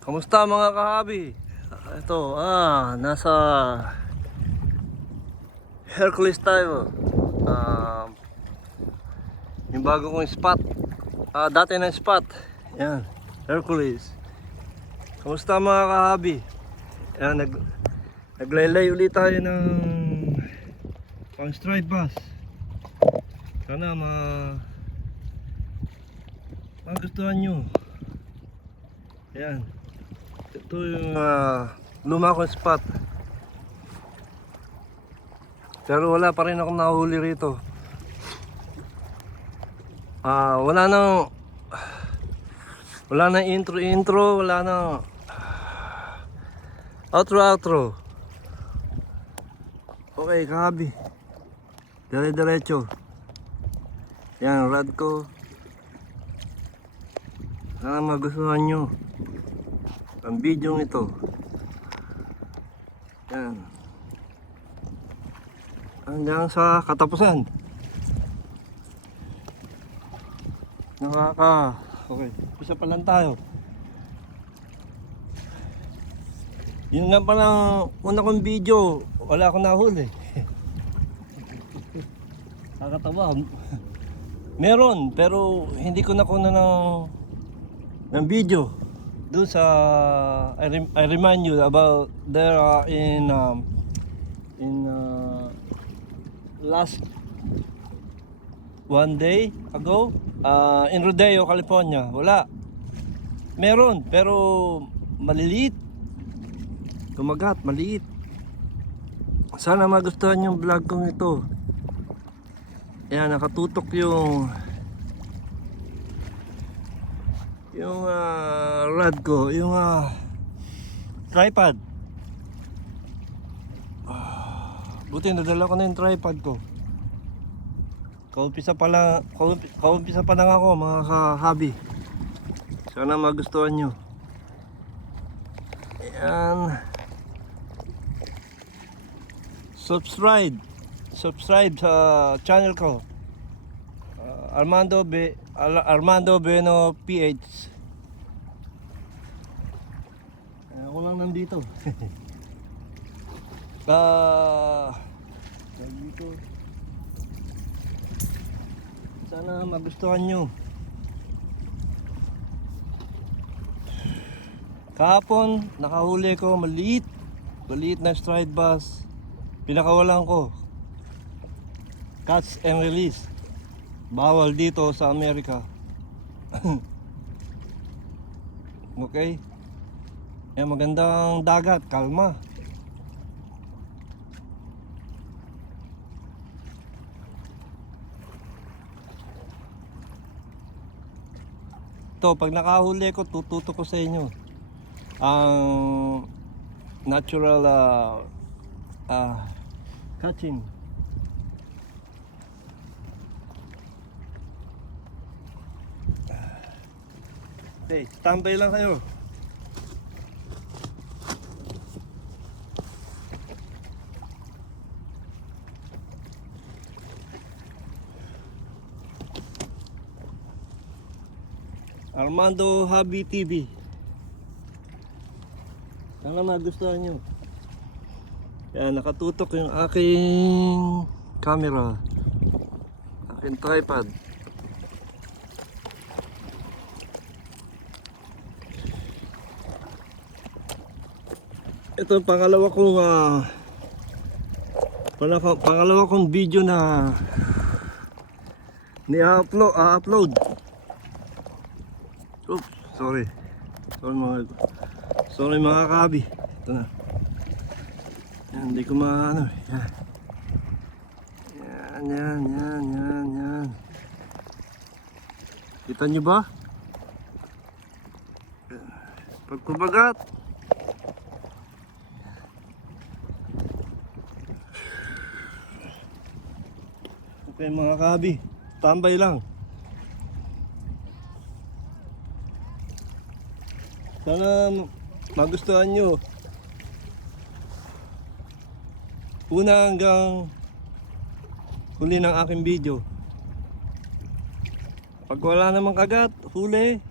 Kamusta mga kahabi? Ito, nasa Hercules tayo. Yung bago kong spot. Dati na spot. Yan, Hercules. Kamusta mga kahabi? Yan, naglaylay ulit tayo ng pang stride bass. Sana magustuhan nyo. Yan. Ito yung luma kong spot. Pero wala pa rin akong nahuli rito. Wala nang intro, wala nang outro. Okay, kahabi. Dire-diretso. Yan, rad ko. Sana magustuhan nyo ang video ito. Yan. Hanggang sa katapusan. Okay, isa pa lang tayo. Yun nga palang una kong video, wala akong nahuli. Nakakatawa. Meron, pero hindi ko nakuha ng video. Doon sa I remind you about there in last one day ago in Rodeo, California. Wala. Meron, pero maliliit. Kumagat, maliit. Sana magustuhan yung vlog kong ito. Ayan, nakatutok yung rod ko, yung tripod. Buti nadala ko na yung tripod ko. Kaumpisa pa lang ako mga kahabi. Sana magustuhan nyo. Ayan. Subscribe sa channel ko. Armando Bueno PH. Ako lang nandito. Dito. Sana magustuhan nyo. Kahapon nakahuli ko maliit na stride bass. Pinakawalan ko. Catch and release. Bawal dito sa Amerika. Okay? Magandang dagat, kalma. Ito, pag nakahuli ko, tututo ko sa inyo ang natural catching. Okay, tambay lang kayo. Armando Hobby TV. Sana magustuhan nyo. Yan, nakatutok yung aking camera, aking tripod. Ito pangalawa kong video na ni-upload. Oops, sorry mga kahabi. Ito na. Yan, hindi ko maano. Yan. Kita nyo ba? Pagkubagat. Okay mga kahabi, tambay lang. Sana magustuhan nyo. Una hanggang huli ng aking video. Pag wala namang kagat, huli.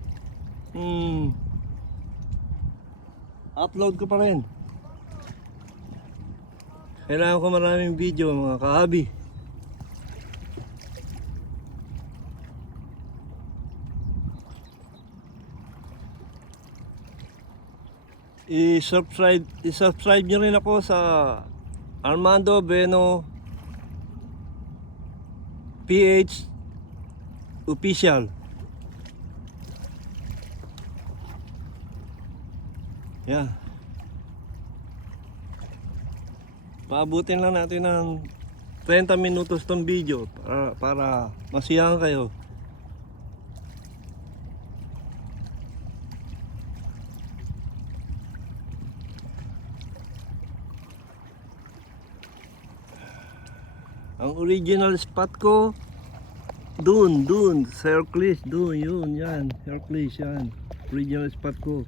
upload ko pa rin. Kailangan ko maraming video mga ka-hobby. I-subscribe nyo rin ako sa Armando Bueno PH Official. Yeah. Paabutin lang natin ng 30 minutos tong video para masiyahan kayo. Ang original spot ko dun sa Hercules, dun yun, yan, Hercules yan. Original spot ko.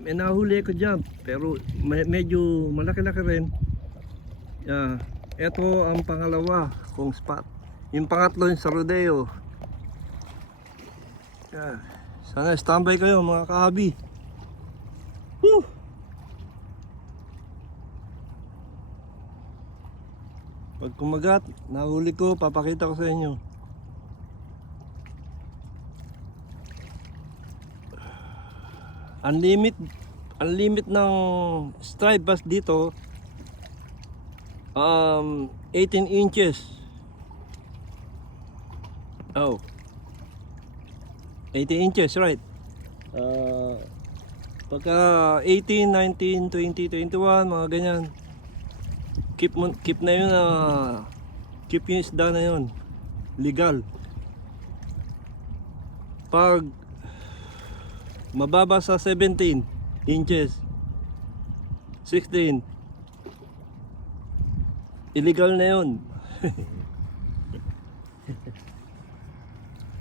May nahuli ko dyan, pero medyo malaki-laki rin. Yeah. Ito ang pangalawa kong spot. Yung pangatlo yung sa rodeo. Yeah. Sana standby kayo mga ka-hobby. Woo! Pag kumagat, nahuli ko, papakita ko sa inyo. Unlimit ng striped bass dito, 18 inches. Oh, 18 inches, right? Pagka 18, 19, 20, 21, mga ganyan, keep na yun, keep yung isda na yun, legal. Pag mababa sa 17 inches, 16, illegal na yun.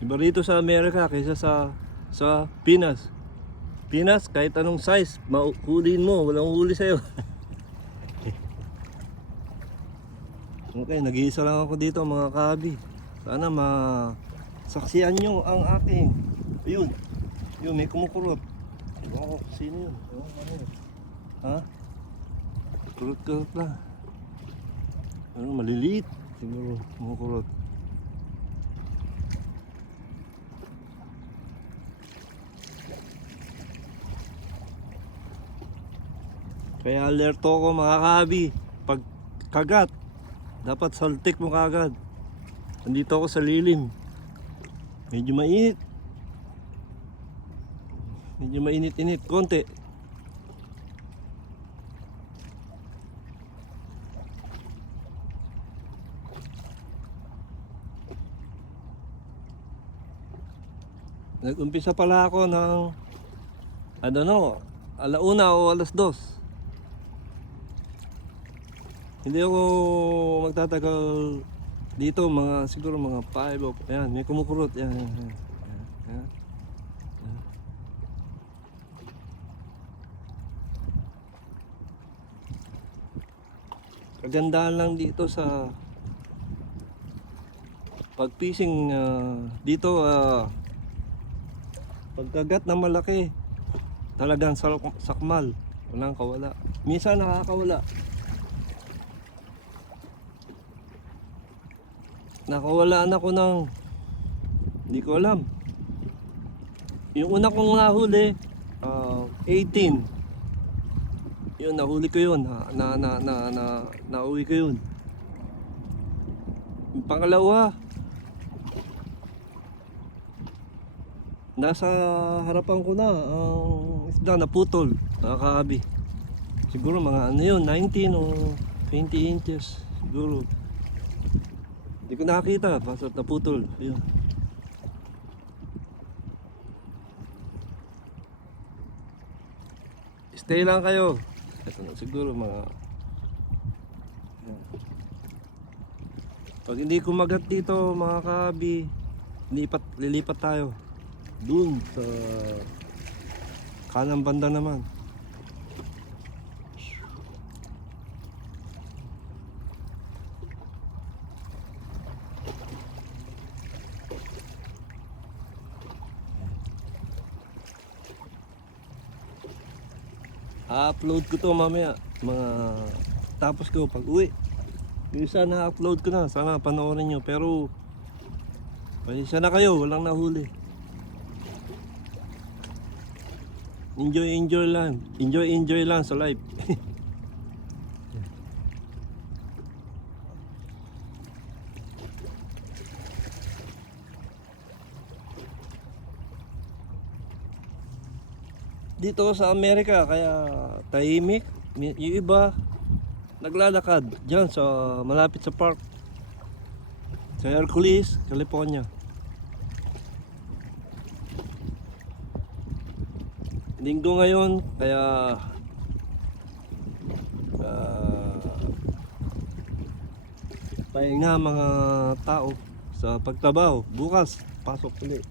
Iba rito sa Amerika kaysa sa Pinas. Pinas, kahit anong size, mahuliin mo, walang huli sa'yo. Okay, nag-iisa lang ako dito mga ka-hobby. Sana masaksihan nyo ang aking. Ayun, yun, may kumukurot. Ewan ko, sino yun? Ewan ko yun. Ha? Kurot-kurot lang. Ano, maliliit. Siguro, kumukurot. Kaya alerto ko mga ka-hobby. Pag kagat, dapat saltik mo kagad. Nandito ako sa lilim. Medyo mainit. Medyo mainit-init. Konti. Nag-umpisa pala ako ng I don't know, 1:00 o 2:00. Hindi ako magtatagal dito, siguro mga 5 o yan, may kumukurot yan. Yan. Kagandahan lang dito sa pag-fishing dito, pagkagat na malaki, talagang sakmal, walang kawala. Minsan nakakawala. Nakawalaan ako ng, hindi ko alam. Yung una kong nahuli, 18. Yun, nahuli ko yun. Nauwi ko yun. Yung pangalawa, nasa harapan ko na ang isda na putol, nakakaabi. Siguro mga ano yun, 19 o 20 inches siguro. Hindi ko nakakita, basta naputol. Ayun. Stay lang kayo. Ito na siguro mga. Ayan. Pag hindi kumagat dito mga kabi, lilipat tayo. Doon sa kanang banda naman. upload ko to mamaya. Mga tapos ko pag uwi. Yung isa na-upload ko na. Sana panoorin nyo. Pero pasensya na kayo. Walang nahuli. Enjoy lang. Enjoy lang sa life. Dito sa Amerika kaya tahimik. Yung iba naglalakad dyan sa malapit sa park sa Hercules, California. Linggo ngayon kaya pahinga mga tao sa pagtrabaho. Bukas pasok ulit.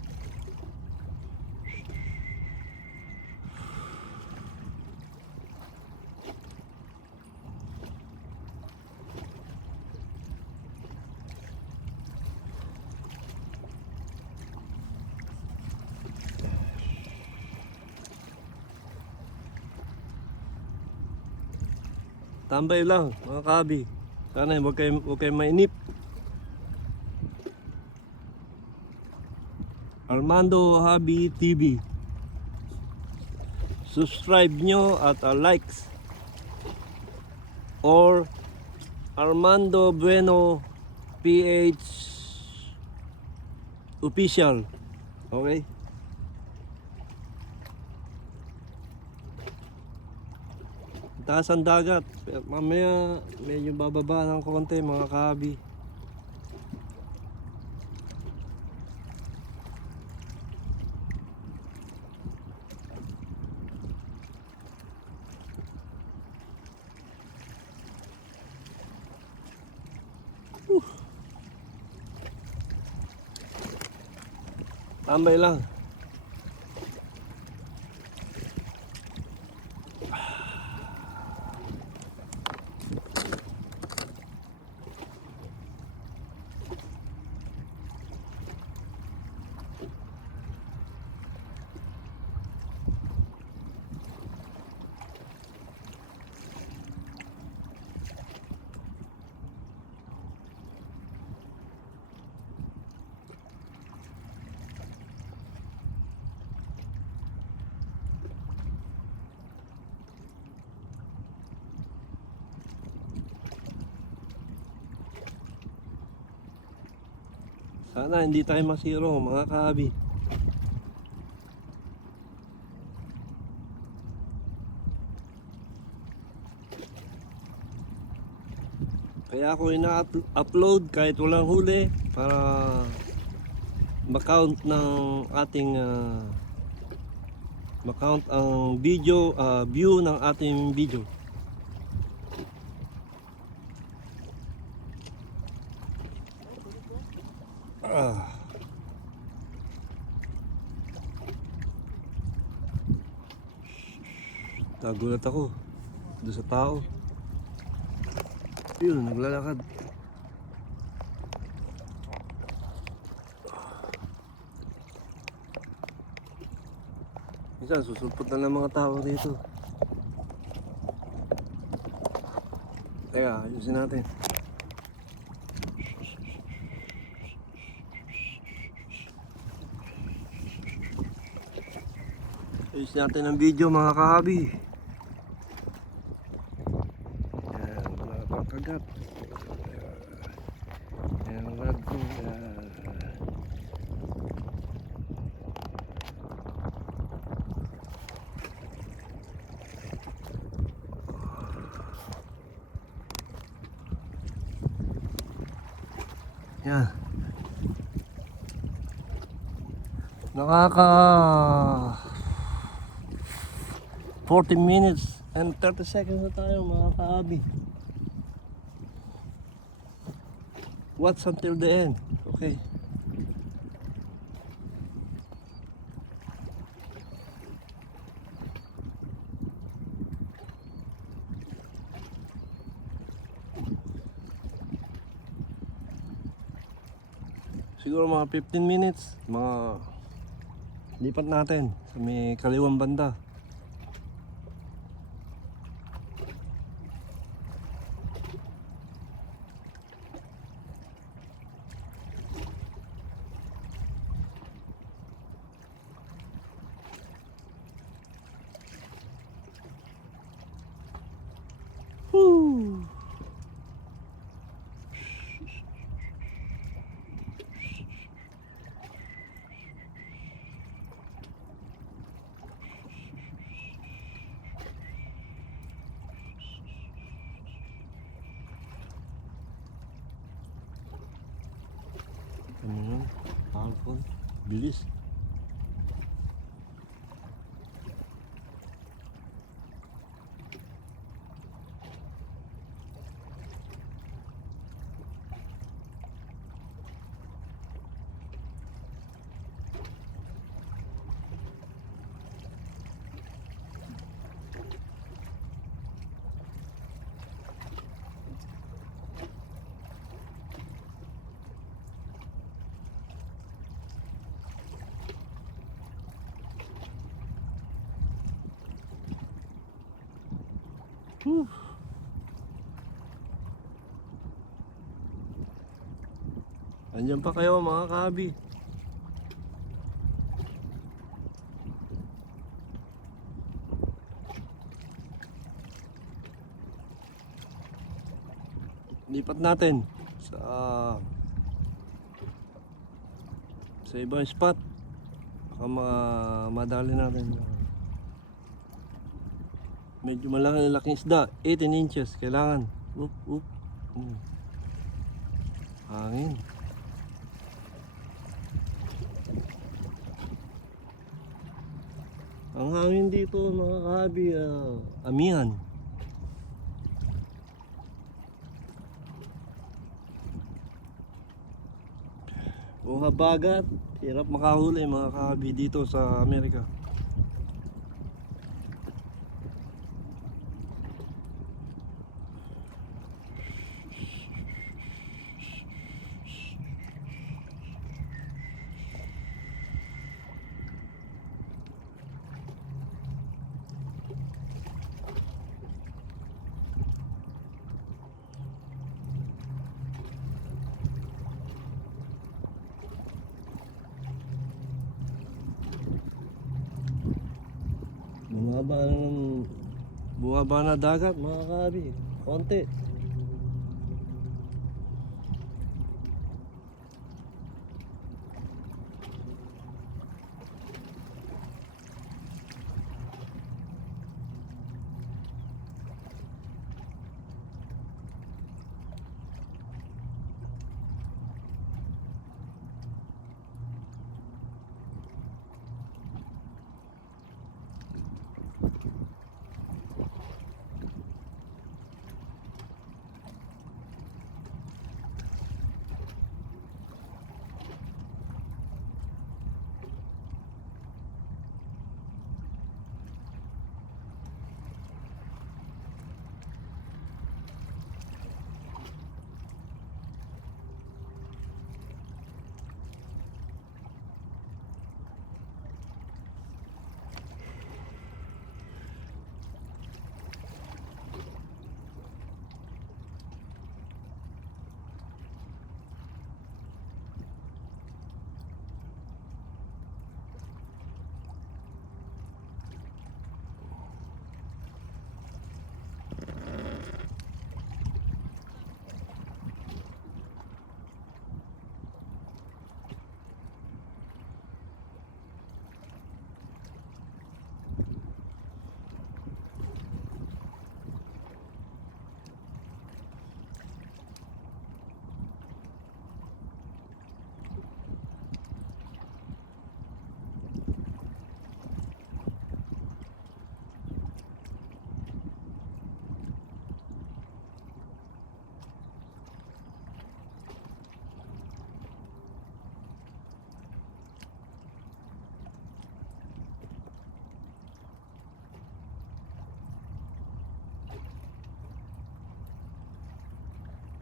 Tambay lang mga kabi. Sana huwag kayong mainip. Armando Hobby TV. Subscribe nyo at likes. Or Armando Bueno PH Official. Okay? Taas ang dagat. Mamaya medyo bababa ng konti mga kabi. Tambay lang. Sana hindi tayo masiro mga kabi. Kaya ako ina-upload kahit walang huli para ma-count ng ating ma-count ang video view ng ating video. Nagulat ako doon sa tao. Yun, naglalakad. Minsan susulpot na ng mga tao dito. Teka, ayusin natin. Ayusin natin ang video mga kahabi. Yan, wala pang kagat. Yan, wala ko. Yan. Nakaka 40 minutes and 30 seconds na tayo mga kaabi. Watch until the end. Okay. Siguro mga 15 minutes, mga lipat natin sa may kaliwang banda. Oh, bilis. Whew. Andiyan pa kayo mga kabi. Lipat natin sa ibang spot. Baka madali natin. Medyo malaking isda, 18 inches kailangan. Oop, oop. Hangin. Ang hangin dito mga kabi, amihan. Kung habagat, hirap makahuli mga kabi dito sa Amerika. Bumaba na dagat mga kabi, konti.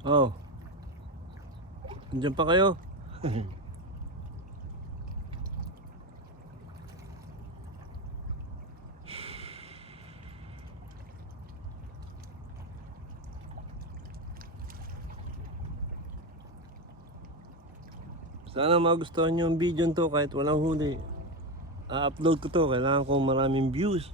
Oh, andyan pa kayo. Sana magustuhan nyo yung video to kahit walang huli. A-upload ko to, kailangan ko maraming views.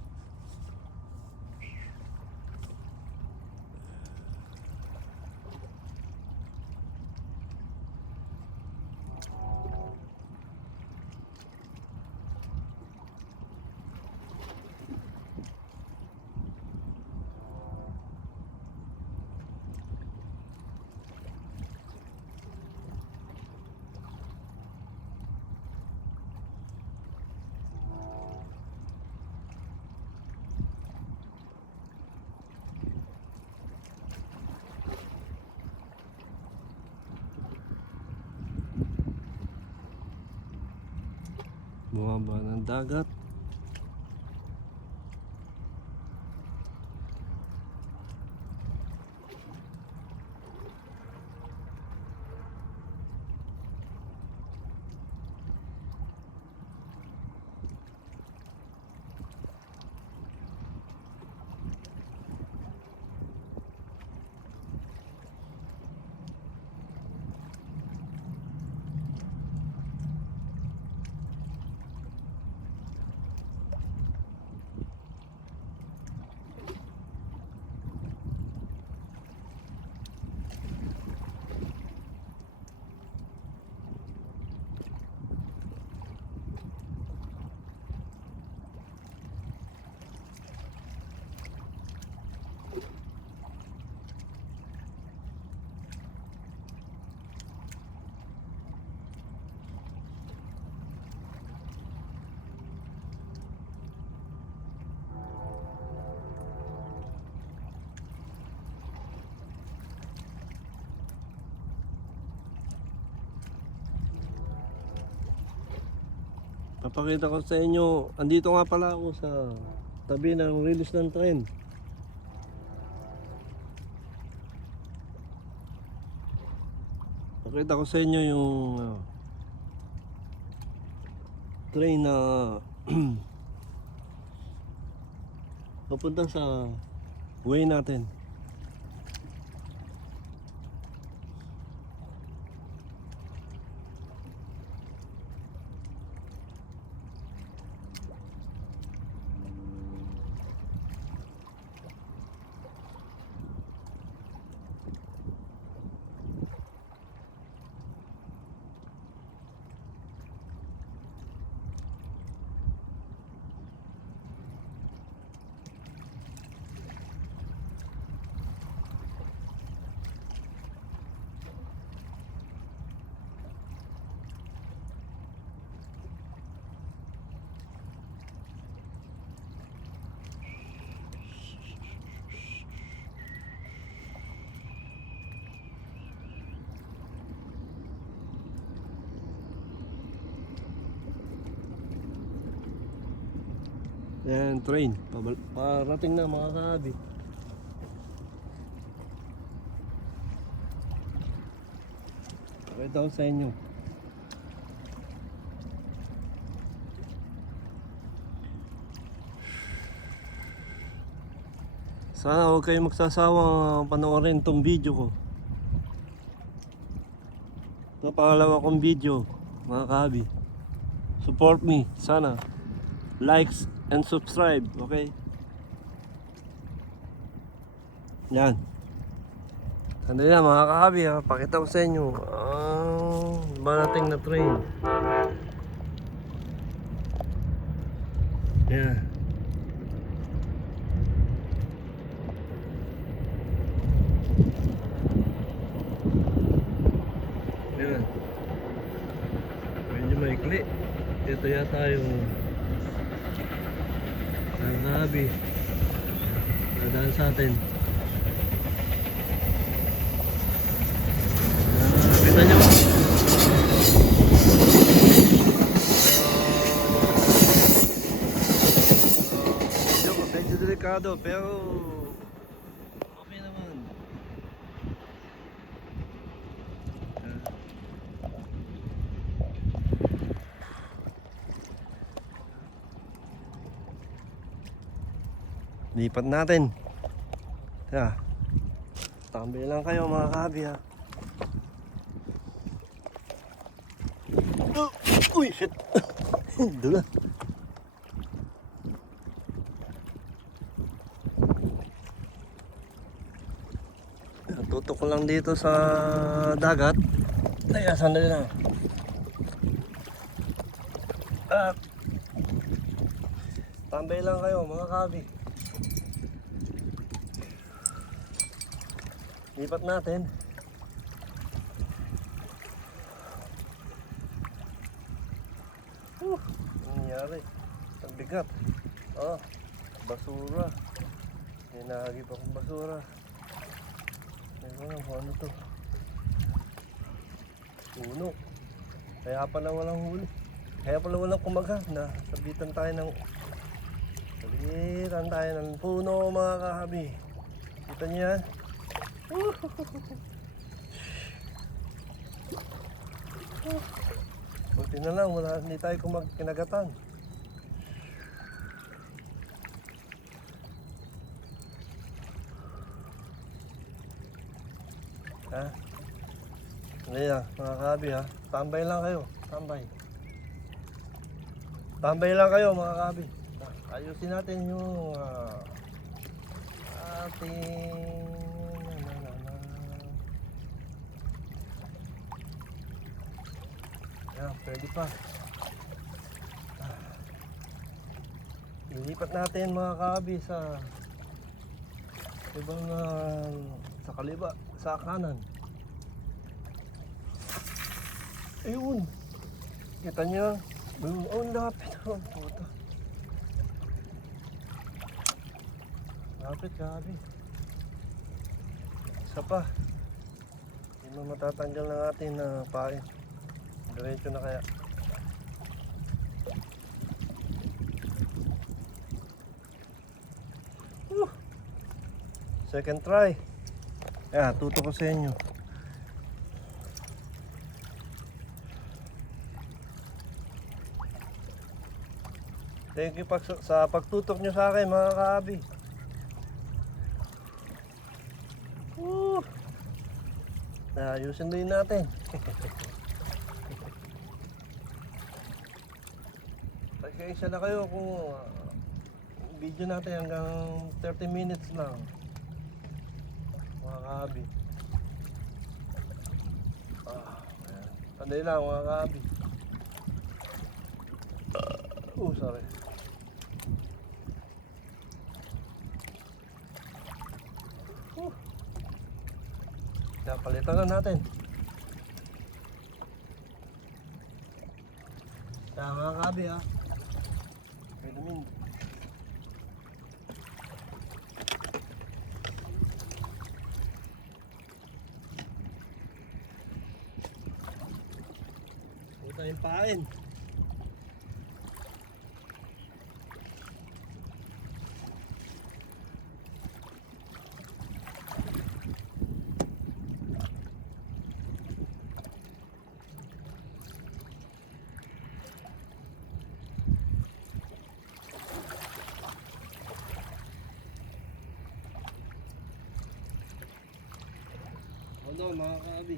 bumaba ng dagat. Papakita ko sa inyo, andito nga pala ako sa tabi ng release ng tren. Pakita ko sa inyo yung train na papunta sa way natin. Yan, train. Parating na mga kahabi. Pakita ko sa inyo. Sana huwag kayong magsasawang panoorin tong video ko. Ito pangalawa kong video, mga kahabi. Support me, sana. Likes and subscribe, okay? Yan. Sandali na mga kahabi ha, pakita ko sa inyo. Barating na train. Yan. Yan. Medyo maikli. Ito yata yung Nabi dadaan sa atin. Kita nyo medyo delikado pero okay naman. Lipat natin. Yeah. Tambay lang kayo mga kahabi ha. Uy, shit. Dula. Tutok ko lang dito sa dagat. Ay, sandali lang. Tambay lang kayo mga kahabi. Lipat natin. Ano nangyari? Ang bigat. Oh, basura. Hinahagip akong basura. Hindi ko alam kung ano to. Puno. Kaya pala walang huli. Kaya pala walang kumaga na sabitan tayo ng puno mga kahabi. Kita niyo yan? Buti na lang, hindi tayo kinagatan. Ha? Ngayon mga kahabi ha, tambay lang kayo, tambay. Tambay lang kayo mga kahabi. Ayusin natin yung ating yan, pwede pa. Ilipat natin mga kahabi sa ibang sa kaliba, sa kanan. Ayun, kita nyo. Oh, lapit. Oh, puta. Lapit kahabi. Isa pa. Hindi mo matatanggal ng ating pain. Diretso na kaya. Second try. Yan, tuto ko sa inyo. Thank you sa pagtutok nyo sa akin mga kahabi. Ayusin din natin. Pasensya na kayo kung video natin hanggang 30 minutes lang mga kahabi. Panday lang mga kahabi. Sorry. Kaya palitan na natin. Kaya mga kahabi ha. Wait a minute. Huwag tayong pain. Hold on mga kahabi.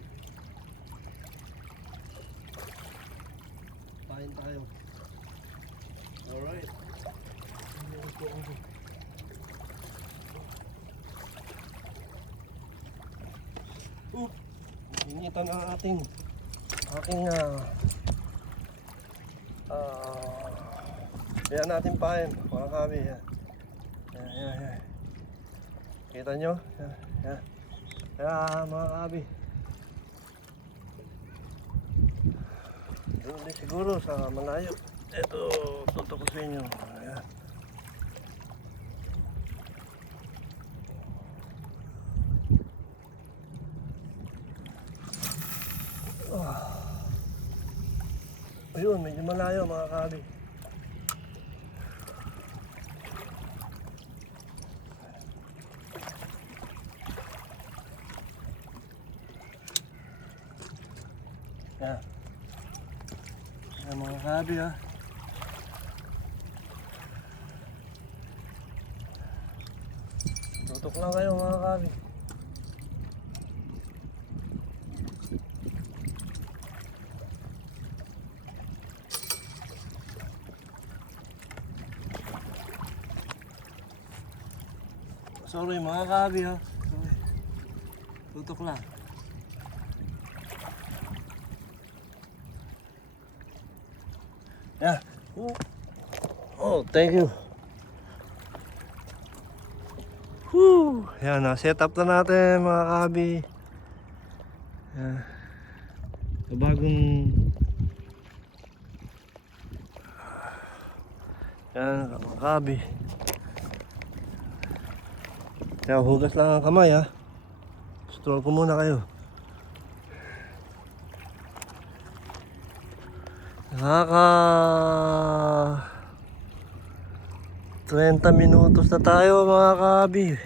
Pain tayo. Alright. Initan ang aking yan natin pain mga kahabi. Yan. Kita nyo? Yan. Kaya mga kahabi, doon din siguro sa malayo. Ito, tutok ko sa inyo. Ayan. Ayun, medyo malayo mga kahabi. Yan. Yan mga kahabi ha. Tutok lang kayo mga kahabi. Sorry mga kahabi ha. Sorry. Tutok lang. Yeah. Oh, thank you. Woo! Yan, set up na natin mga kahabi. Yan. Sa bagong yan, mga kahabi. Kaya hugas lang ang kamay ha. Stroll ko muna kayo. Nakaka 30 minutos na tayo mga kabi.